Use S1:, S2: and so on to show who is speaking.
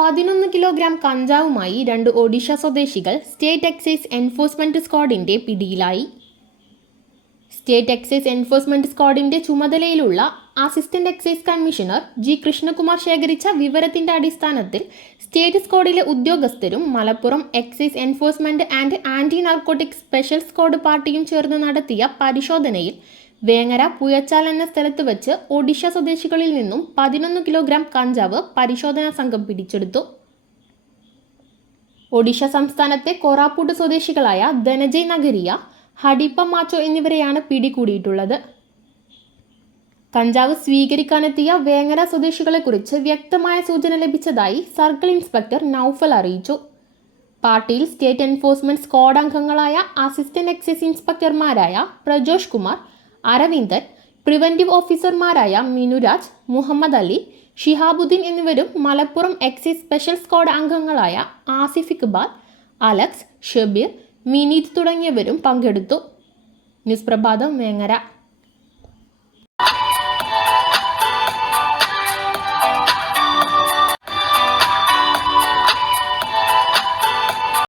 S1: പതിനൊന്ന് കിലോഗ്രാം കഞ്ചാവുമായി രണ്ട് ഒഡീഷ സ്വദേശികൾ സ്റ്റേറ്റ് എക്സൈസ് എൻഫോഴ്സ്മെന്റ് സ്ക്വാഡിന്റെ പിടിയിലായി. സ്റ്റേറ്റ് എക്സൈസ് എൻഫോഴ്സ്മെന്റ് സ്ക്വാഡിന്റെ ചുമതലയിലുള്ള assistant excise commissioner G Krishnakumar ശേഖരിച്ച വിവരത്തിന്റെ അടിസ്ഥാനത്തിൽ സ്റ്റേറ്റ് സ്ക്വാഡിലെ ഉദ്യോഗസ്ഥരും Malappuram excise enforcement and anti narcotic special squad പാർട്ടിയും ചേർന്ന് നടത്തിയ പരിശോധനയിൽ വേങ്ങര പുയച്ചാൽ എന്ന സ്ഥലത്ത് വെച്ച് ഒഡീഷ സ്വദേശികളിൽ നിന്നും പതിനൊന്ന് കിലോഗ്രാം കഞ്ചാവ് പരിശോധനാ സംഘം പിടിച്ചെടുത്തു. ഒഡീഷ സംസ്ഥാനത്തെ കോറാപ്പൂട്ട് സ്വദേശികളായ ധനജയ് നഗരിയ ഹഡിപ്പ മാച്ചോ എന്നിവരെയാണ് പിടികൂടിയിട്ടുള്ളത്. കഞ്ചാവ് സ്വീകരിക്കാനെത്തിയ വേങ്ങര സ്വദേശികളെക്കുറിച്ച് വ്യക്തമായ സൂചന ലഭിച്ചതായി സർക്കിൾ ഇൻസ്പെക്ടർ നൌഫൽ അറിയിച്ചു. പാർട്ടിയിൽ സ്റ്റേറ്റ് എൻഫോഴ്സ്മെന്റ് സ്ക്വാഡ് അംഗങ്ങളായ അസിസ്റ്റന്റ് എക്സൈസ് ഇൻസ്പെക്ടർമാരായ പ്രജോഷ് കുമാർ അരവിന്ദൻ പ്രിവന്റീവ് ഓഫീസർമാരായ മിനുരാജ് മുഹമ്മദ് അലി ഷിഹാബുദ്ദീൻ എന്നിവരും മലപ്പുറം എക്സൈസ് സ്പെഷ്യൽ സ്ക്വാഡ് അംഗങ്ങളായ ആസിഫ് ഇക്ബാൽ അലക്സ് ഷബീർ മിനീത് തുടങ്ങിയവരും പങ്കെടുത്തു. ന്യൂസ് പ്രഭാതം വേങ്ങര.